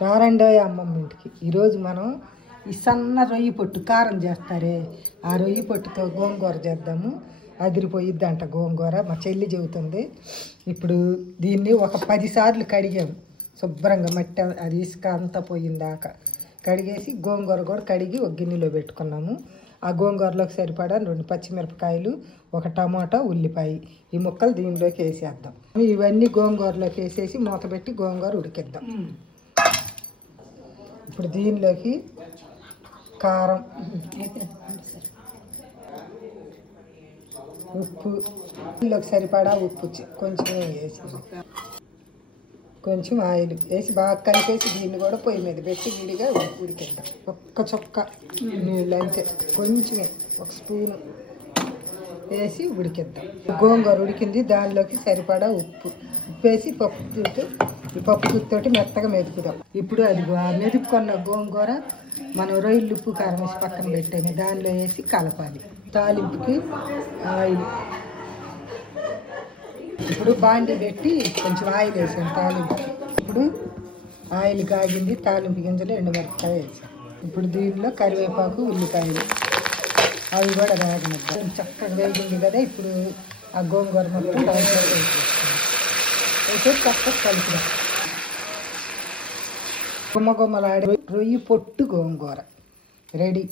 రారండో అమ్మమ్మ ఇంటికి. ఈరోజు మనం ఈ సన్న రొయ్యి పొట్టు కారం చేస్తారే, ఆ రొయ్యి పొట్టుతో గోంగూర చేద్దాము. అదిరిపోయిద్దంట గోంగూర. మా చెల్లి చెబుతుంది. ఇప్పుడు దీన్ని ఒక 10 సార్లు కడిగాము శుభ్రంగా, మట్టి అది ఇసుక అంతా పోయిందాక కడిగేసి గోంగూర కూడా కడిగి ఒక గిన్నెలో పెట్టుకున్నాము. ఆ గోంగూరలోకి సరిపడా 2 పచ్చిమిరపకాయలు, ఒక టమాటా, ఉల్లిపాయ, ఈ ముక్కలు దీనిలోకి వేసేద్దాం. ఇవన్నీ గోంగూరలోకి వేసేసి మూత పెట్టి గోంగూర ఉడికిద్దాం. ఇప్పుడు దీనిలోకి కారం, ఉప్పు, దీనిలోకి సరిపడా ఉప్పు కొంచెం వేసి, కొంచెం ఆయిల్ వేసి బాగా కలిపేసి దీన్ని కూడా పొయ్యి మీద పెట్టి విడిగా ఉడికిద్దాం. ఒక్క చుక్క నీళ్ళు అంతే, కొంచెమే ఒక స్పూను వేసి ఉడికిద్దాం. గోంగూర ఉడికింది, దానిలోకి సరిపడా ఉప్పు వేసి ఈ పప్పు గుత్తోటి మెత్తగా మెదుపుదాం. ఇప్పుడు అది మెదుపుకున్న గోంగూర మనం రొయ్యలు ఉప్పు కారం వేసి పక్కన పెట్టాము, దానిలో వేసి కలపాలి. తాలింపుకి ఆయిల్, ఇప్పుడు బాండి పెట్టి కొంచెం ఆయిల్ వేసాం తాలింపుకి. ఇప్పుడు ఆయిల్ కాగింది, తాలింపు గింజలు ఎండుమిరపకాయ వేసాం. ఇప్పుడు దీనిలో కరివేపాకు, ఉల్లిపాయలు అవి కూడా వేగనిద్దాం. చక్కగా వేగింది కదా, ఇప్పుడు ఆ గోంగూర మొత్తం దాంట్లో వేసి చక్కగా కలుపుదాం. గుమ్మగుమ్మలాడే రొయ్యి పొట్టు గోంగూర రెడీ.